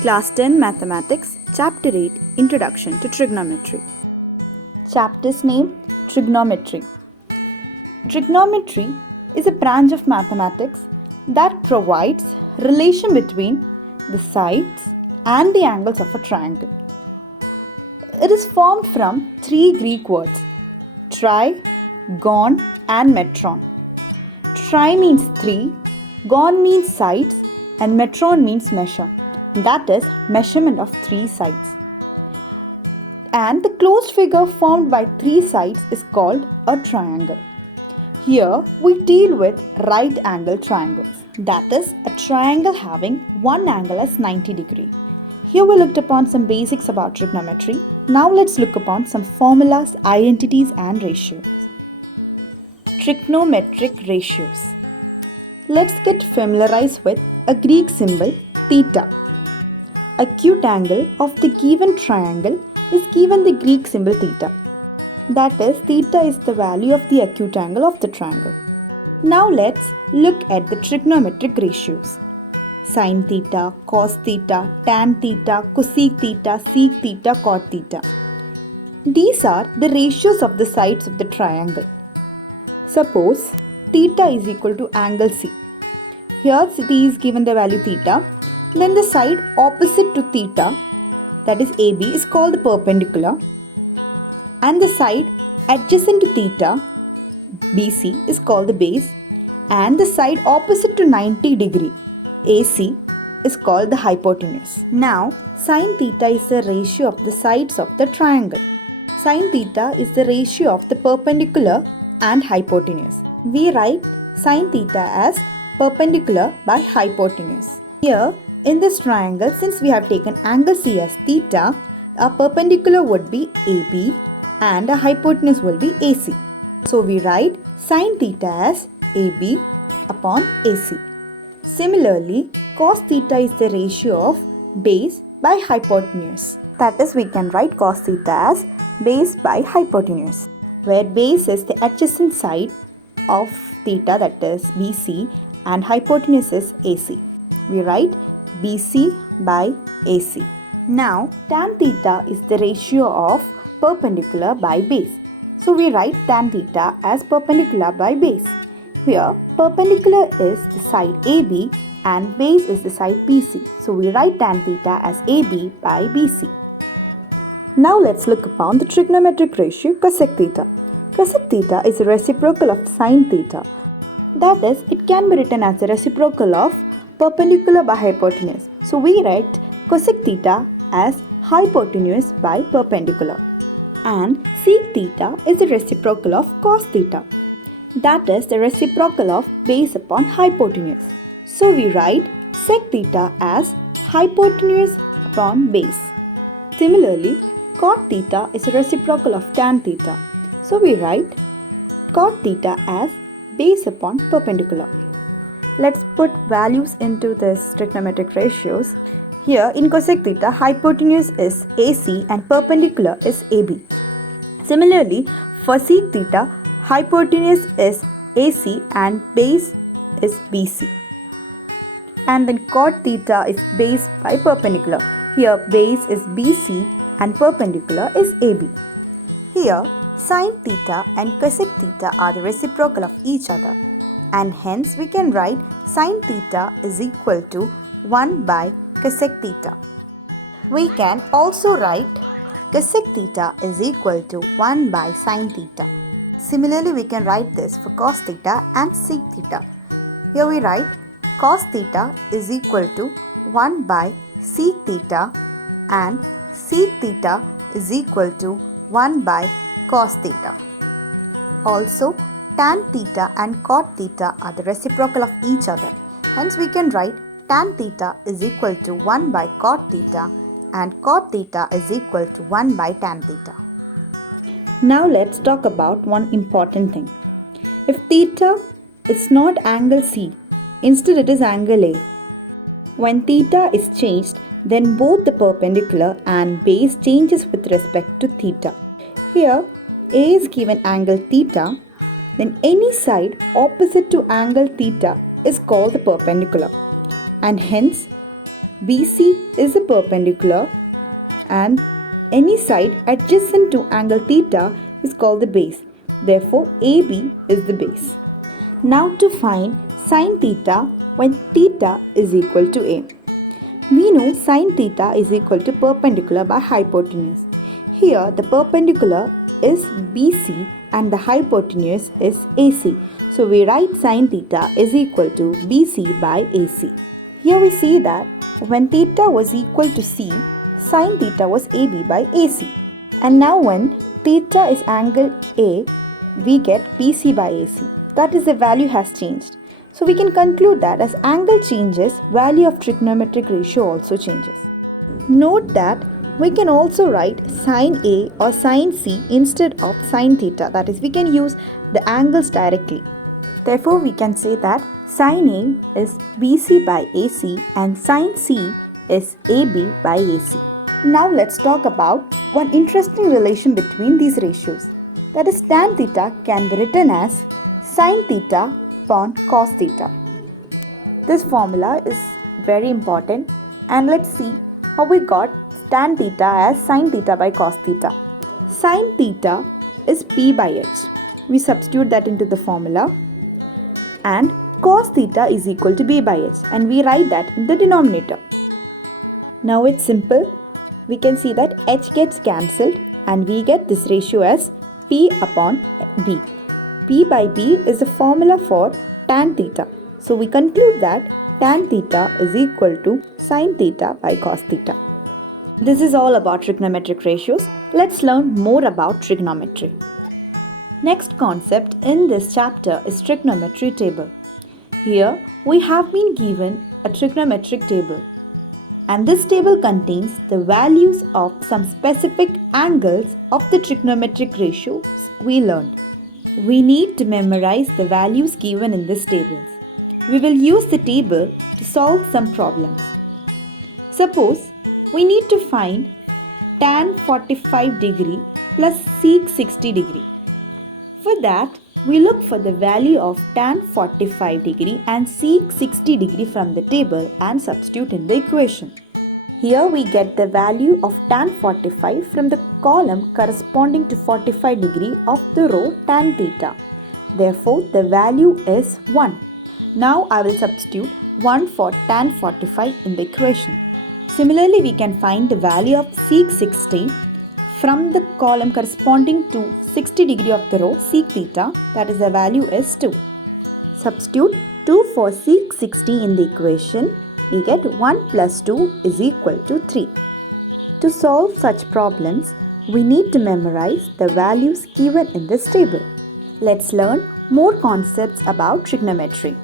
Class 10 Mathematics, Chapter 8 Introduction to Trigonometry. Chapter's name Trigonometry. Trigonometry is a branch of mathematics that provides relation between the sides and the angles of a triangle. It is formed from three Greek words: tri, gon, and metron. Tri means three, gon means sides, and metron means measure. That is, measurement of three sides. And the closed figure formed by three sides is called a triangle. Here we deal with right angle triangles. That is, a triangle having one angle as 90 degrees. Here we looked upon some basics about trigonometry. Now let's look upon some formulas, identities and ratios. Trigonometric ratios. Let's get familiarized with a Greek symbol theta. Acute angle of the given triangle is given the Greek symbol theta. That is, theta is the value of the acute angle of the triangle. Now let's look at the trigonometric ratios. Sin theta, cos theta, tan theta, cosec theta, sec theta, cot theta. These are the ratios of the sides of the triangle. Suppose theta is equal to angle C. Here C is given the value theta. Then the side opposite to theta, that is AB, is called the perpendicular, and the side adjacent to theta, BC, is called the base, and the side opposite to 90 degree, AC, is called the hypotenuse. Now, sin theta is the ratio of the sides of the triangle. Sin theta is the ratio of the perpendicular and hypotenuse. We write sin theta as perpendicular by hypotenuse. Here, in this triangle, since we have taken angle C as theta, our perpendicular would be AB and our hypotenuse will be AC. So we write sin theta as AB upon AC. Similarly, cos theta is the ratio of base by hypotenuse. That is, we can write cos theta as base by hypotenuse, where base is the adjacent side of theta, that is BC, and hypotenuse is AC. We write BC by AC. Now, tan theta is the ratio of perpendicular by base. So, we write tan theta as perpendicular by base. Here, perpendicular is the side AB and base is the side BC. So, we write tan theta as AB by BC. Now, let's look upon the trigonometric ratio cosec theta. Cosec theta is a reciprocal of sin theta. That is, it can be written as a reciprocal of perpendicular by hypotenuse. So we write cosec theta as hypotenuse by perpendicular. And sec theta is the reciprocal of cos theta. That is the reciprocal of base upon hypotenuse. So we write sec theta as hypotenuse upon base. Similarly, cot theta is a reciprocal of tan theta. So we write cot theta as base upon perpendicular. Let's put values into this trigonometric ratios. Here in cosec theta, hypotenuse is AC and perpendicular is AB. Similarly, for sec theta, hypotenuse is AC and base is BC. And then cot theta is base by perpendicular. Here base is BC and perpendicular is AB. Here sin theta and cosec theta are the reciprocal of each other, and hence we can write sin theta is equal to 1 by cosec theta. We can also write cosec theta is equal to 1 by sin theta. Similarly, we can write this for cos theta and sec theta. Here we write cos theta is equal to 1 by sec theta and sec theta is equal to 1 by cos theta. Also, tan theta and cot theta are the reciprocal of each other. Hence, we can write tan theta is equal to 1 by cot theta and cot theta is equal to 1 by tan theta. Now, let's talk about one important thing. If theta is not angle C, instead it is angle A. When theta is changed, then both the perpendicular and base changes with respect to theta. Here, A is given angle theta, then any side opposite to angle theta is called the perpendicular, and hence BC is a perpendicular and any side adjacent to angle theta is called the base. Therefore, AB is the base. Now to find sin theta when theta is equal to A. We know sin theta is equal to perpendicular by hypotenuse. Here the perpendicular is BC and the hypotenuse is AC. So we write sin theta is equal to BC by AC. Here we see that when theta was equal to C, sin theta was AB by AC. And now when theta is angle A, we get BC by AC. That is, the value has changed. So we can conclude that as angle changes, value of trigonometric ratio also changes. Note that we can also write sin A or sin C instead of sin theta. That is, we can use the angles directly. Therefore, we can say that sin A is BC by AC and sin C is AB by AC. Now let's talk about one interesting relation between these ratios. That is, tan theta can be written as sin theta upon cos theta. This formula is very important, and let's see how we got tan theta as sin theta by cos theta. Sin theta is P by H. We substitute that into the formula, and cos theta is equal to B by H, and we write that in the denominator. Now it's simple. We can see that H gets cancelled and we get this ratio as P upon B. P by B is the formula for tan theta. So we conclude that tan theta is equal to sin theta by cos theta. This is all about trigonometric ratios. Let's learn more about trigonometry. Next concept in this chapter is trigonometry table. Here we have been given a trigonometric table, and this table contains the values of some specific angles of the trigonometric ratios we learned. We need to memorize the values given in this table. We will use the table to solve some problems. Suppose we need to find tan 45 degree plus sec 60 degree. For that, we look for the value of tan 45 degree and sec 60 degree from the table and substitute in the equation. Here we get the value of tan 45 from the column corresponding to 45 degree of the row tan theta. Therefore, the value is 1. Now I will substitute 1 for tan 45 in the equation. Similarly, we can find the value of sec 60 from the column corresponding to 60 degree of the row sec theta, that is, the value is 2. Substitute 2 for sec 60 in the equation. We get 1 plus 2 is equal to 3. To solve such problems, we need to memorize the values given in this table. Let's learn more concepts about trigonometry.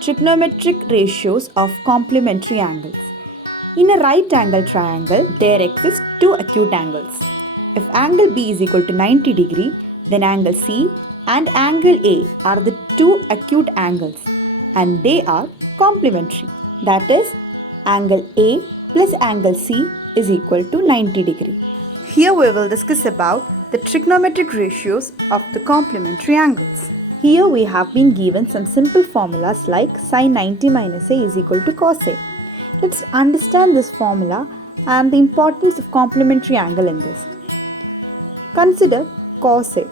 Trigonometric ratios of complementary angles. In a right angle triangle, there exist two acute angles. If angle B is equal to 90 degree, then angle C and angle A are the two acute angles, and they are complementary. That is, angle A plus angle C is equal to 90 degree. Here we will discuss about the trigonometric ratios of the complementary angles. Here we have been given some simple formulas like sin 90 minus A is equal to cos A. Let's understand this formula and the importance of complementary angle in this. Consider cos A.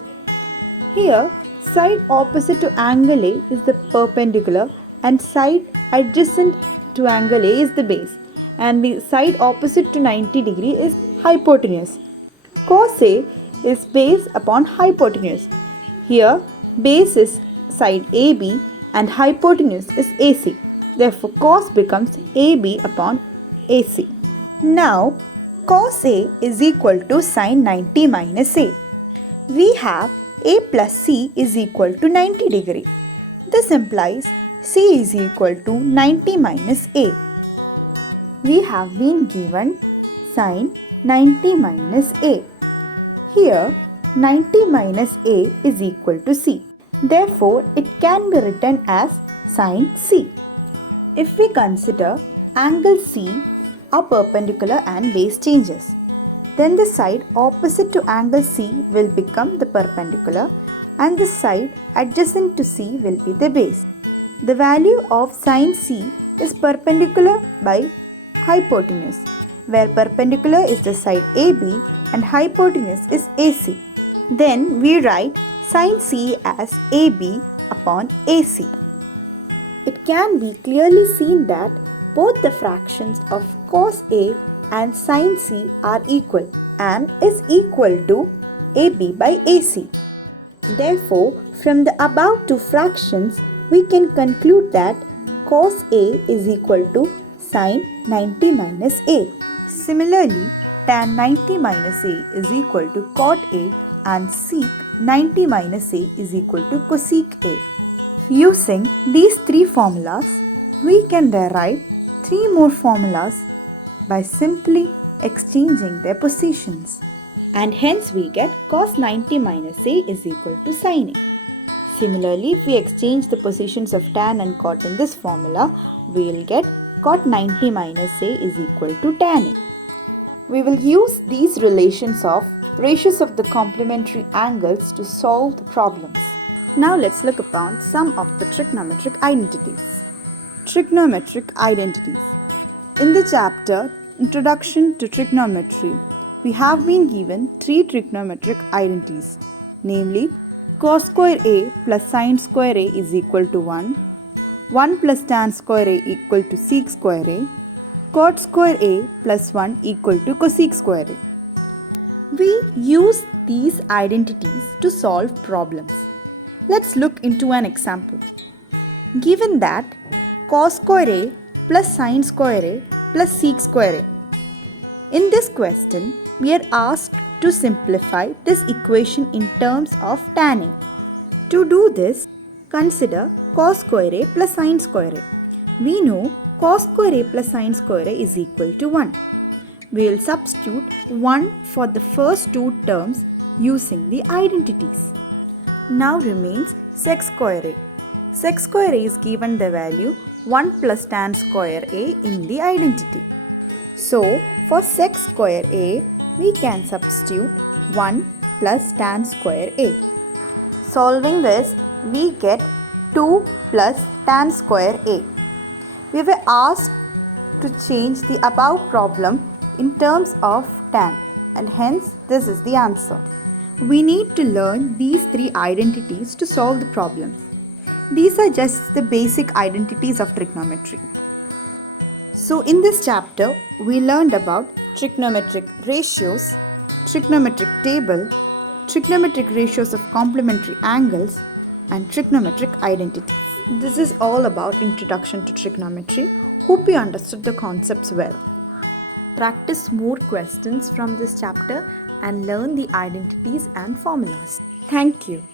Here, side opposite to angle A is the perpendicular and side adjacent to angle A is the base, and the side opposite to 90 degree is hypotenuse. Cos A is base upon hypotenuse. Here, base is side AB and hypotenuse is AC. Therefore, cos becomes AB upon AC. Now, cos A is equal to sin 90 minus A. We have A plus C is equal to 90 degree. This implies C is equal to 90 minus A. We have been given sin 90 minus A. Here, 90 minus A is equal to C. Therefore, it can be written as sin C. If we consider angle C are perpendicular and base changes, then the side opposite to angle C will become the perpendicular and the side adjacent to C will be the base. The value of sin C is perpendicular by hypotenuse, where perpendicular is the side AB and hypotenuse is AC. Then we write sin C as AB upon AC. It can be clearly seen that both the fractions of cos A and sin C are equal and is equal to AB by AC. Therefore, from the above two fractions, we can conclude that cos A is equal to sin 90 minus A. Similarly, tan 90 minus A is equal to cot A and sec 90 minus A is equal to cosec A. Using these three formulas, we can derive three more formulas by simply exchanging their positions. And hence we get cos 90 minus A is equal to sin A. Similarly, if we exchange the positions of tan and cot in this formula, we will get cot 90 minus A is equal to tan A. We will use these relations of ratios of the complementary angles to solve the problems. Now let's look upon some of the trigonometric identities. Trigonometric identities. In the chapter Introduction to Trigonometry, we have been given three trigonometric identities, namely cos square A plus sin square A is equal to 1, 1 plus tan square A equal to sec square A, cot square A plus 1 equal to cosec square A. We use these identities to solve problems. Let's look into an example. Given that cos square A plus sin square A plus sec square A. In this question, we are asked to simplify this equation in terms of tan A. To do this, consider cos square A plus sin square A. We know cos square A plus sin square A is equal to 1. We will substitute 1 for the first two terms using the identities. Now remains sec square A. Sec square A is given the value 1 plus tan square A in the identity. So, for sec square A, we can substitute 1 plus tan square A. Solving this, we get 2 plus tan square A. We were asked to change the above problem in terms of tan, and hence this is the answer. We need to learn these three identities to solve the problems. These are just the basic identities of trigonometry. So in this chapter, we learned about trigonometric ratios, trigonometric table, trigonometric ratios of complementary angles, and trigonometric identities. This is all about introduction to trigonometry. Hope you understood the concepts well. Practice more questions from this chapter and learn the identities and formulas. Thank you.